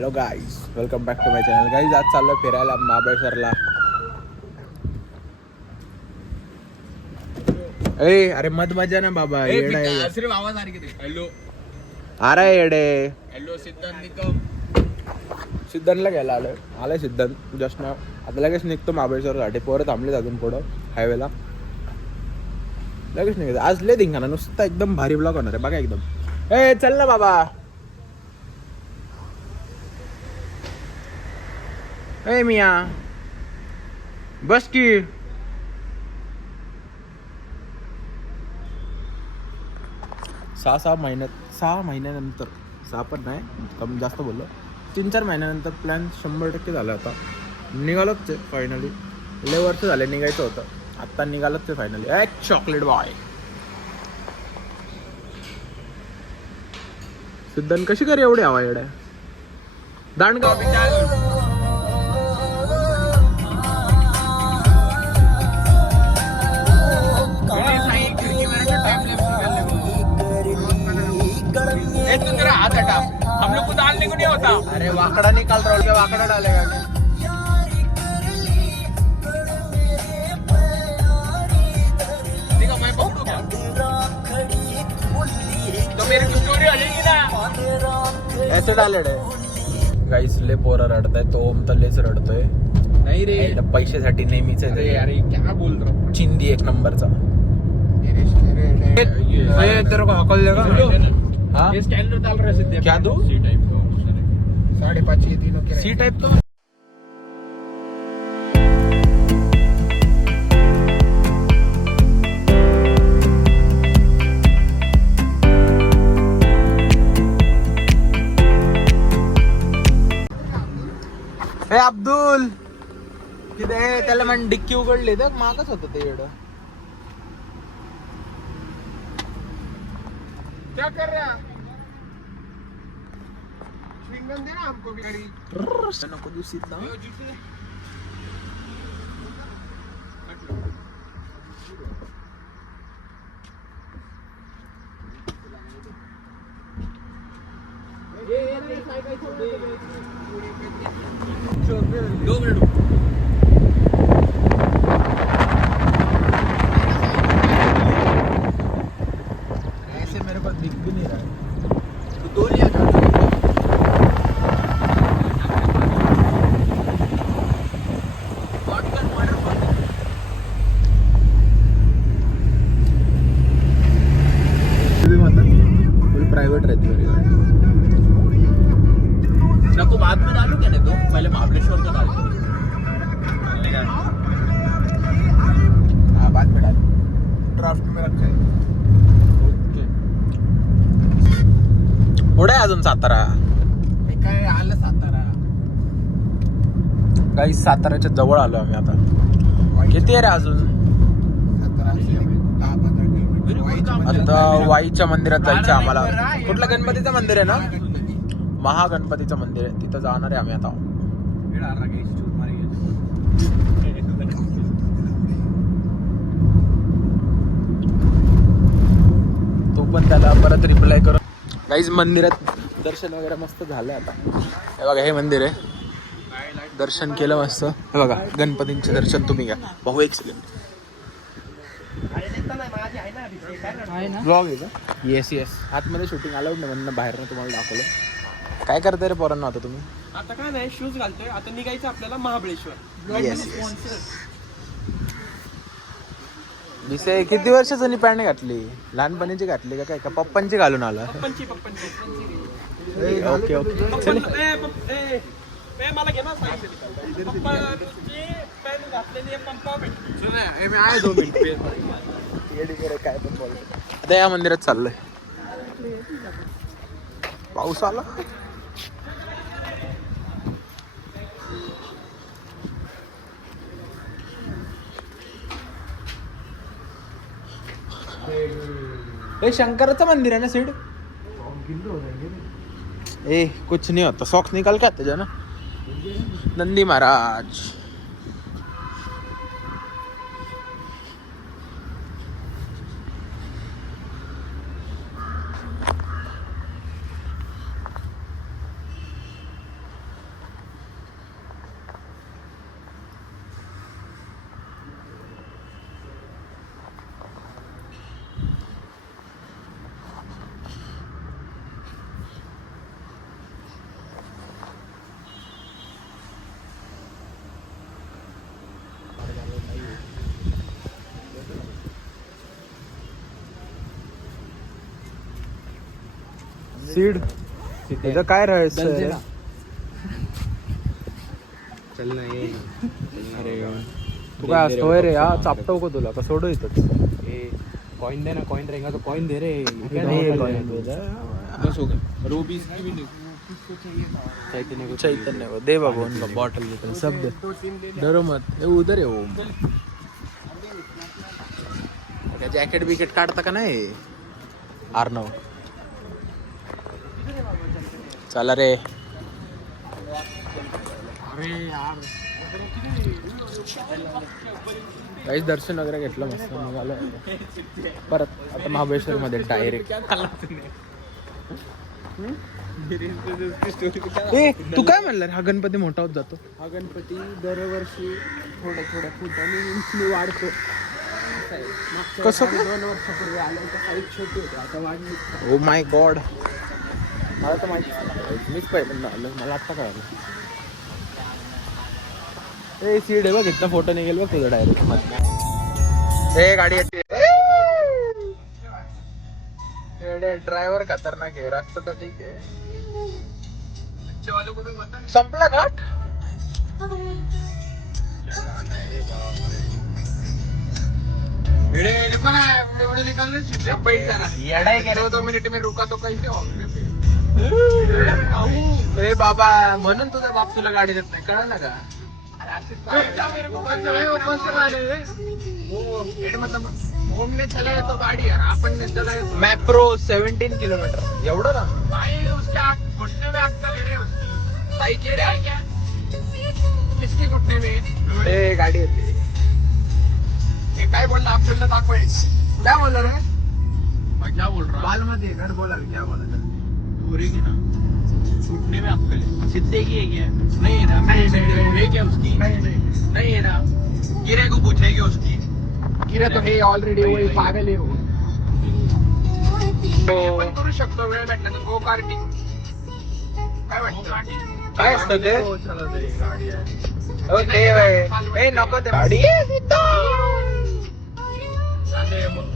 Hello guys, welcome back to my channel. Guys आज चाललं फिरायला महाबळेश्वरला. अरे मत मजा ना बाबा. हॅलो अरे येडे हॅलो सिद्धांत निकम. सिद्धांतला घ्यायला आलंय सिद्धांत जस्ट ना. आता लगेच निघतो महाबळेश्वरसाठी. पोरं थांबलेत अजून पुढं हायवेला. लगेच निघायचं. आज लय धिंगाणा, नुसता एकदम भारी ब्लॉग होणार आहे बघा एकदम. चल ना बाबा. मिया बस की. सहा महिन्यानंतर, 6 पण नाही, कमी जास्त बोललो, 3-4 महिन्यानंतर प्लॅन 100% झाला होता. निघालोच आहे फायनली. लय वर्ष झाले निघायचं होतं, आत्ता निघालोच आहे फायनली. एक चॉकलेट बॉय. सिद्धांत कशी करे एवढी हवा एवढ्या दांडगाव. हाथ हटा, हम लोग को डालने को नहीं होता. अरे वाकडा निकाल रोड पे, वाकडा डालेगा. ठीक है, मैं पकड़ू क्या? तो मेरी कुछ स्टोरी आ जाएगी ना. ऐसे डाले गाईस. ले पोरा रडताय, तो ओम तर लेच रडतोय. नहीं रे, पैशासाठी नेहमीच अरे यार ये क्या बोल रहा हूँ. चिंदी एक नंबरचा. तेरे को अकल देगा. हाँ? ये स्कैनर डाल रहे सिद्धे. क्या दो? सी टाइप का 5.5 ये तीनों के सी टाइप तो अब्दुल किती त्याला म्हण डिक्की उघडली तर मागच होतं ते एवढं. क्या कर रहा. स्विंगन देना हमको भी गाड़ी. नको दिवशीत ना. दो मिनट. ऐसे मेरे को दिख भी नहीं रहा है. तो दो लिया था. प्राइवेट रहती है मेरी गाड़ी. को बाद में डालू क्या? नहीं तो पहले महाबलेश्वर का डालू. डालने का. हाँ बाद में डाल. ड्राफ्ट में रखे. पुढे अजून सातारा. काय आलं सातारा. काही साताऱ्याच्या जवळ आलो आम्ही आता. किती आहे रे अजून? आता वाईच्या मंदिरात जायचं आम्हाला. कुठलं गणपतीचं मंदिर आहे ना? महागणपतीचं मंदिर आहे, तिथं जाणार आहे आम्ही आता. तो पण त्याला परत रिप्लाय कर. काहीच मंदिरात दर्शन वगैरे मस्त झालं आता. हे बघा हे मंदिर आहे. दर्शन केलं मस्त. हे बघा गणपतींचे दर्शन तुम्ही घ्या. भाऊ एक सेकंड. ब्लॉग आहे का? येस. आतमध्ये शूटिंग अलाउड नाही म्हणून बाहेरनं तुम्हाला दाखवलं. काय करताय रे पोरांना आता तुम्ही? आता काय नाही, शूज घालतोय. आता निघायचं आपल्याला महाबळेश्वर. येस. विषय किती वर्षाची पॅन्ट घातली? लहानपणीची घातली का काय? का पप्पांची घालून आला? पप्पांची. ओके चल. मला घे ना. पप्पाची पॅन्ट घातलेली आहे. पंपा काय पण बोलतो. आता या मंदिरात चाललंय. पाऊस आला. हे शंकराचं मंदिर आहे ना सीड? कुछ नहीं होता. सॉक्स निकाल के आते जाना. नंदी महाराज. सीड त्याचं काय रहस्य आहे? चल ना ये. अरे तू काय असतोय रे हा चापटव का तुला का सोडू इथंच कॉइन दे ना, कॉइन रहेगा तो कॉइन दे रे. नाही बस हो गया. रूबीज की भी नहीं. चैतन्य को दे बाबू उनका बॉटल गिटल सब दे डरो मत ये उधर है वो क्या जॅकेट बिकेट काढता का नाही आर्नव चला रे अरे यार काहीच दर्शन वगैरे घेतलं मस्त निघालो परत आता महाबळेश्वर मध्ये डायरेक्ट ए तू काय म्हणला रे हा गणपती मोठा होत जातो हा गणपती दरवर्षी थोड्या थोड्या फुटाने इंचने वाढतो. कसं 2 वर्षापूर्वी आलं तर साईज छोटी होती, आता वाढली. ओ माय गॉड मला तर माहिती मीच पहिल्यांदा आलो मला आत्ता कळालं ए सीड आहे बघ इथला फोटो निघेल बघ तुझा डायरेक्ट ए गाडी येते ड्रायव्हर खतरनाक आहे रस्ता तर ठीक आहे संपला घाट ए बाबा म्हणून तुझा बाप तुला गाडी देत नाही कळलं का मॅप्रो 17 किलोमीटर एवढं ना ए गाडी येते काय बोलला आपल्याला दाखवायच. काय बोलला रे क्या बोल रहा बाल मध्ये घर बोला क्या बोला घूरेगी ना छूटने में आपके सिद्धे की है क्या? नहीं है ना. नहीं है क्या उसकी? नहीं है ना. गिरे को पूछेगी उसकी. गिरे तो हे ऑलरेडी वही पागल आहे हो पण करू शकतो वेळ भेटला तर गो कार्टिंग. काय वाटतं? काय असतं ते हो, चला ते गाडी आहे. हो ते ए नको ते गाडी आणि मग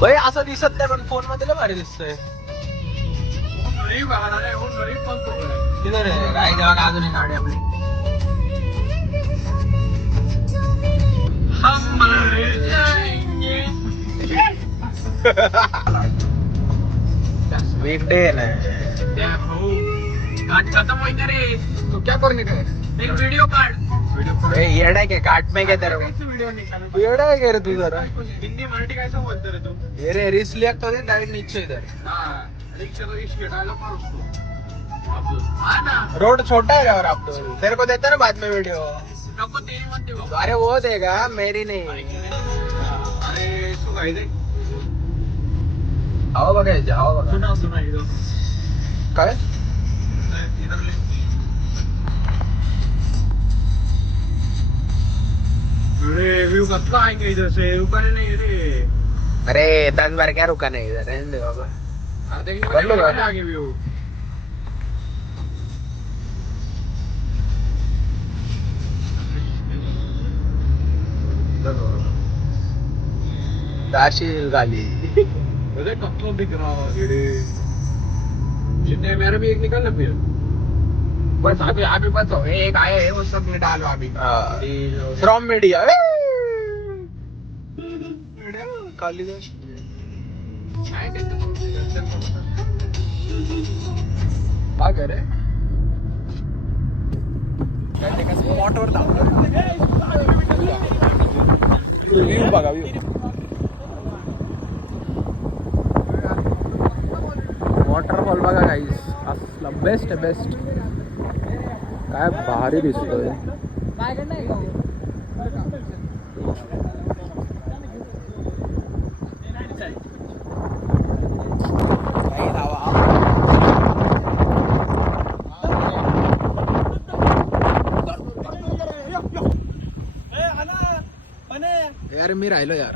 भाई असं दिसत नाही पण फोन मध्ये लय भारी दिसतंय घरी बघणार आहे, हो, घरी पण तो आहे. तिथं रे काय तेव्हा अजून एक गाडी आपली हम मर जाएंगे. वीकडे ना त्या भाऊ, आज खतम होईल ना रे. तू क्या करने का एक व्हिडिओ काढ. ए येडा के काट में क्या तेरे को व्हिडिओ निकाल. येडा है क्या रे तू जरा हिंदी मराठी काय बोलतो रे तू? ये रे रिस्क लिया तो दे डायरेक्ट नीचे इधर हाँ, रिक्शा तो इश्क डायलॉग मार उसको. हाँ ना. रोड छोटा है और आप तो तेरे को देता ना बाद में वीडियो नको ते म्हणते बाबा. अरे वो देगा मेरी नहीं अरे तू काय दे. हवा बघायची हवा बघा सुना इधर. काय इधर ले. अरे व्यू कितना आएंगे इधर से, ऊपर नहीं रे. अरे 10 बार क्या रुका नहीं इधर रहने दे बाबा हाँ, देखने कर लो में ना. आगे व्यू. दाशील गाली अरे कब तो दिख रहा है. जितने मेरे भी एक निकल ना फिर. बस अभी अभी बस हो, एक आया है वो सब में डालो अभी. फ्रॉम मीडिया कालिदास काय करे स्पॉटवर व्ह्यू बघा व्ह्यू वॉटरफॉल बघा गाईस असला बेस्ट बेस्ट काय भारी दिसतोय यार मी राहिलो यार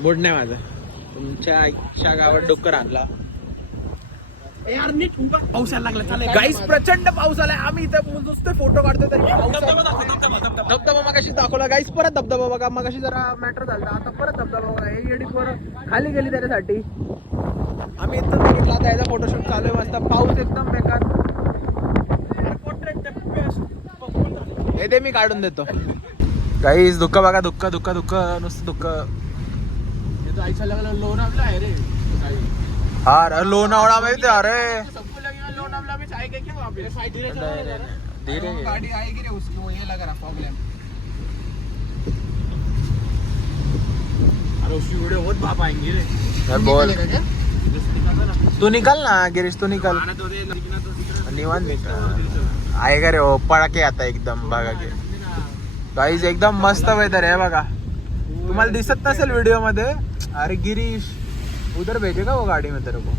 मूड नाही माझा तुमच्या आईच्या गावात डोकर आणला यार नीट उभा पाऊस यायला लागला चालेल गाईस प्रचंड पाऊस आलाय. आम्ही इथं नुसते फोटो काढतोय तरी पाऊस आहे. धबधबा मगाशी दाखवला गाईस. परत धबधबा बघा. मगाशी जरा मॅटर झालं, आता परत धबधबा बघा. हे येडी पोरं खाली गेली त्याच्यासाठी. आम्ही इथं बघितलं, आता याचा फोटोशूट चालू आहे मस्त. पाऊस एकदम बेकार. हे ते मी काढून देतो. गाईस दुःख बघा. दुःख दुःख दुःख नुसतं दुःख. आईच्या लागला लोणावळा आहे रे अरे लोणावळा माहिती अरे सबको लगेगा लोनावला में चाय के क्या वहां पे धीरे धीरे गाड़ी आएगी रे उसकी वो ये लग रहा प्रॉब्लम अरे उसकी वीडियो बहुत बाप आएंगी रे बोल. तू निकाल ना गिरीश, तू निकाल. निवांत निकाल. आहे का रे हो पडाके आता एकदम बघा की. गाईज एकदम मस्त वेदर आहे बघा. तुम्हाला दिसत नसेल व्हिडिओ मध्ये. अरे गिरीश उधर भेजेगा वो गाड़ी में तेरे को.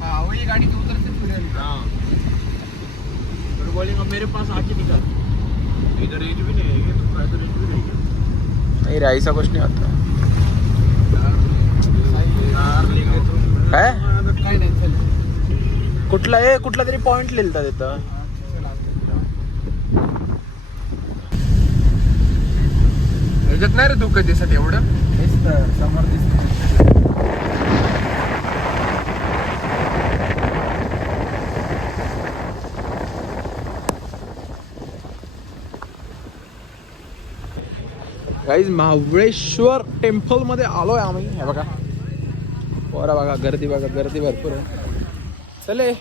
हाँ वो ये गाड़ी तो उधर से खुले हाँ तो बोलेगा मेरे पास आके निकल इधर रेंज भी नहीं है तो इधर रेंज भी नहीं नहीं रे ऐसा कुछ नहीं होता है. काय नाही चल कुठला तरी पॉइंट लिहिलता तिथं. ह्याच्यात नाही रे तू कधी दिसत एवढं समोर दिसत. गाईज महाबळेश्वर टेम्पल मध्ये आलोय आम्ही. हे बघा पोरा बघा, गर्दी बघा, गर्दी भरपूर आहे. चले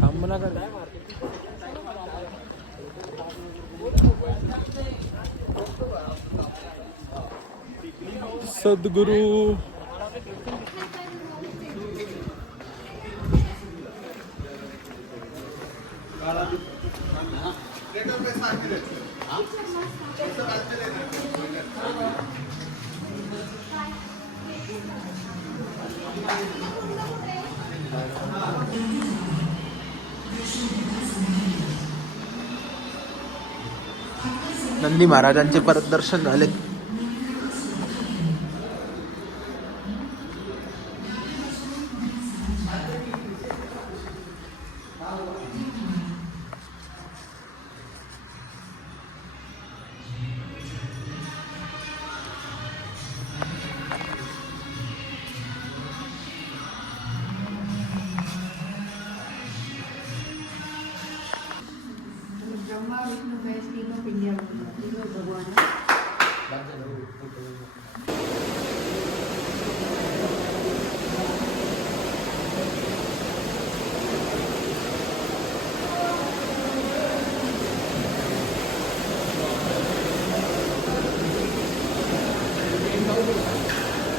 थांब ना कर. सद्गुरू नंदी महाराजांचे परत दर्शन झाले.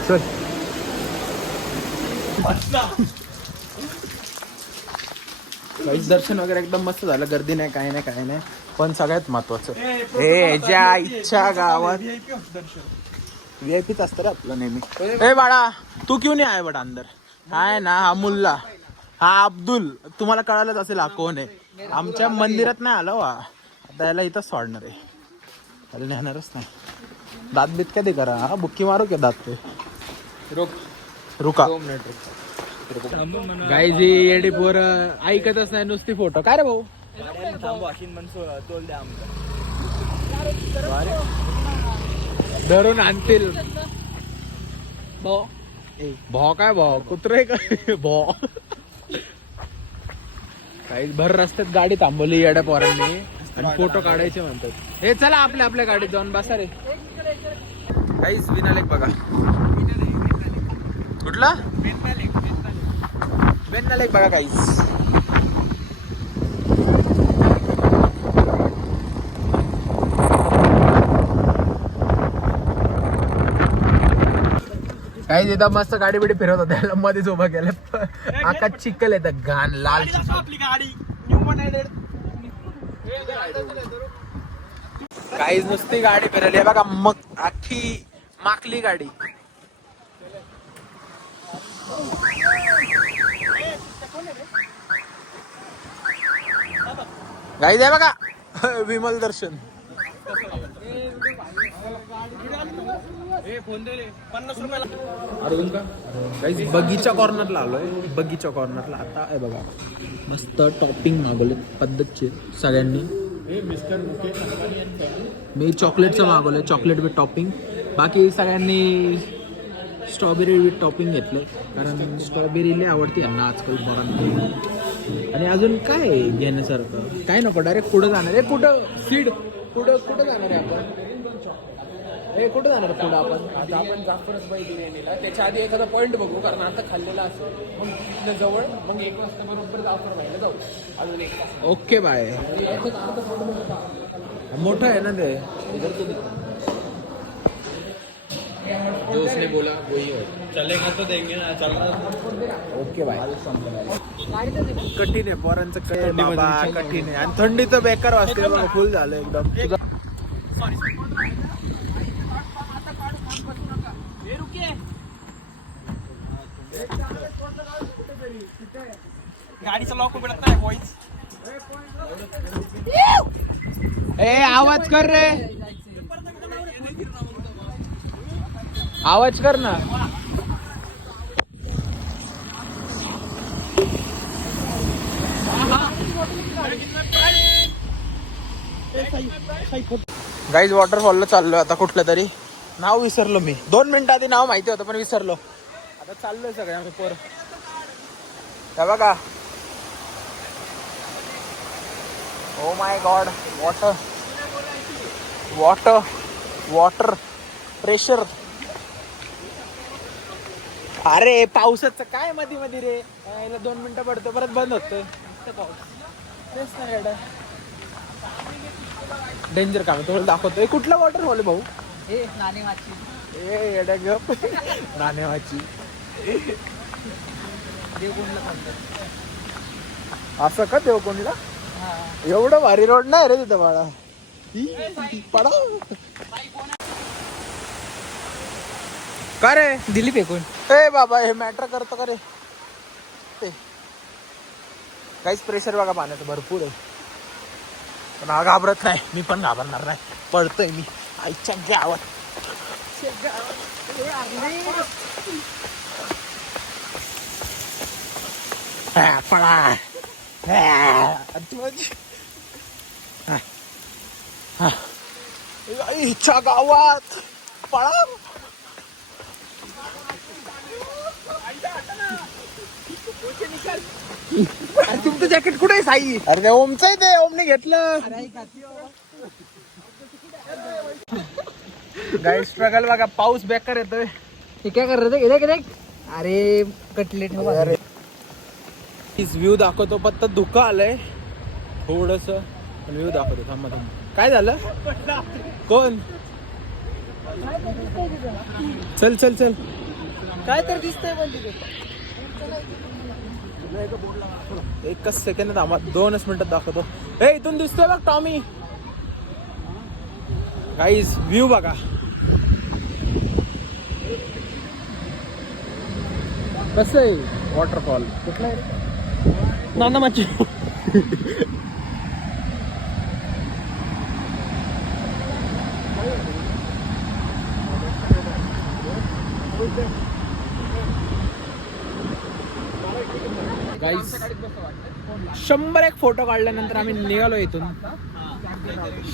चल काहीच दर्शन वगैरे एकदम मस्त झालं. गर्दी नाही, काय नाही, काय नाही. पण सगळ्यात महत्वाचं हे ज्या इच्छा गावात VIP असतं रे आपलं नेहमी. ए बाळा तू क्यों नाही आहे बट अंदर. हाय ना हा मुल्ला, हा अब्दुल. तुम्हाला कळालंच असेल हा कोण आहे. आमच्या मंदिरात नाही आला वा. आता याला इथंच सोडणार आहे. त्याला नेणारच नाही. दात बीत कधी करा. हा बुक्की मारू का दात ते. रुका गाईज येडी पोर ऐकतच नाही, नुसती फोटो. काय रे भाऊ धरून आणतील. भो काय भो कुत्रे काय भो. काही भर रस्त्यात गाडी थांबवली येड्या पोरांनी आणि फोटो काढायचे म्हणतात. हे चला आपल्या गाडीत जाऊन बसा रे. काहीच विनालेक बघा. कुठला बेन्नालेक बघा काहीच. काही तिथं मस्त गाडी बिडी फिरवत होत्या, मध्येच उभा केलं. आकाश चिखल येतं घाण लाल. आपली गाडी न्यू बनायडेड काहीच नुसती गाडी फिरवली बघा. मग अख्खी माकली गाडी. गाईज आहे बघा विमल दर्शन. अरविंद का गाईस बगीचा कॉर्नरला आलोय. बगीचा कॉर्नरला आता आहे बघा, मस्त टॉपिंग मागवले पद्धतशीर सगळ्यांनी. मी चॉकलेटचं मागवलं, चॉकलेट विथ टॉपिंग. बाकी सगळ्यांनी स्ट्रॉबेरी विथ टॉपिंग घेतलं, कारण स्ट्रॉबेरी लई आवडते यांना आजकाल पोरांना. आणि अजून काय घेण्यासारखं काय नको, डायरेक्ट पुढं जाणार आहे. कुठं सीड कुठं जाणार आहे आपण? हे कुठं जाणार पुढं आपण? आता आपण जाफरसबाई बिर्याणीला, त्याच्या आधी एखादा पॉईंट बघू, कारण आता खाल्लेला असेल. मग तिथलं जवळ, मग 1 वाजता बरोबर जाफरबाईला जाऊ. अजून 1 तास. Okay bye. मोठं आहे ना ते. दोस्त ने बोला वही हो, चलेगा तो देंगे ना, चलना. Okay bye. कठीण आहे पोरांचं, कठीण आहे. आणि थंडी तर बेकार वाजते बघा, फुल झालं एकदम. गाडीचा लॉक उघडत नाही बॉईज. ए आवाज कर रे, आवाज कर ना. गाईज वॉटरफॉलला चाललोय आता. कुठलं तरी नाव विसरलो मी, 2 मिनिटं आधी नाव माहिती होतं पण विसरलो. आता चाललोय सगळ्या पोर. हे बघा, oh my God, water water water pressure. अरे पावसाचं काय मध्ये मध्ये रे, याला 2 मिनिटं पडतं परत बंद होतं. तेच नाही डेंजर काम आहे. तुला दाखवतोय कुठला वॉटरफॉल आहे भाऊ? ए येडा गप. नाणेवाची असं का देवकोणला? एवढं भारी रोड नाही रे तिथं बाळा. पडा का रे दिली फेकून. ए बाबा, हे मॅटर करतो का रे? काहीच प्रेशर बघा पाण्याचं भरपूर आहे, पण हा घाबरत नाही. मी पण घाबरणार नाही. पडतोय मी आईच्या गावात. पळा आईच्या गावात पळा. अरे तुमचं जॅकेट कुठे आहे साई? अरे ते ओमचं आहे, ते ओमने घेतलं. गाईस स्ट्रगल बघा, पाऊस बेकार येतोय. हे काय कर रे? अरे कटलेट अरे व्ह्यू दाखवतो, फक्त धुकं आलंय थोडस. व्ह्यू दाखवतो, थांबा थांबा. काय झालं? कोण? चल चल चल. काय तर दिसतंय पण तिथे. एकच सेकंड थांबा, 2च मिनिटात दाखवतो. हे इथून दिसतोय बघ टॉमी. गाईज व्ह्यू बघा. कसं आहे वॉटरफॉल? कुठला आहे? नाना माची. गाईज 101 फोटो काढल्यानंतर आम्ही निघालो इथून.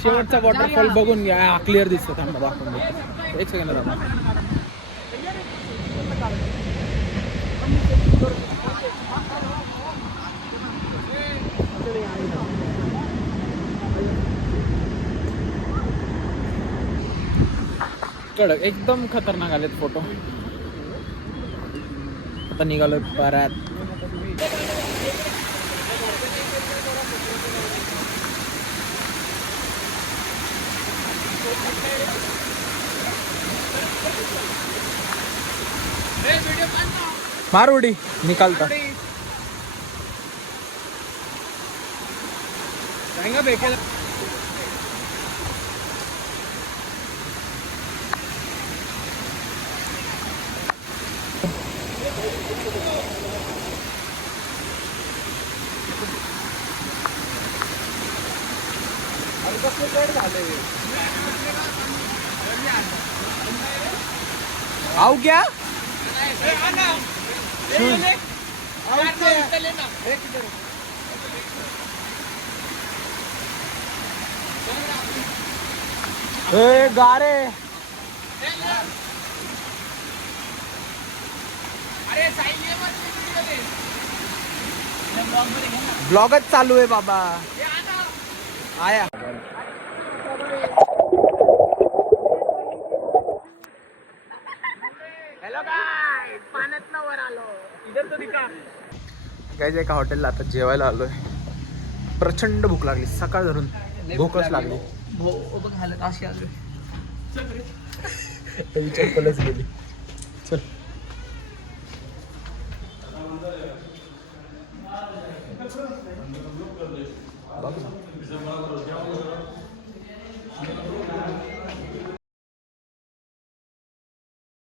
शेवटचा वॉटरफॉल बघून घ्या, क्लिअर दिसतो. थांबा दाखवून देतो, 1 सेकंड थांबा. कडक एकदम खतरनाक आलेत फोटो. आता निघालो परत. मार उडी निकालता. आओ क्या ए गारे ब्लॉगच चालू आहे बाबा आया हॅलो गाय पाण्यात वर आलो इधर तो दिखा गाईज एका हॉटेलला आता जेवायला आलोय प्रचंड भूक लागली सकाळ धरून भूकच लागली अशी आलोय चप्पलच गेली चल बघ ना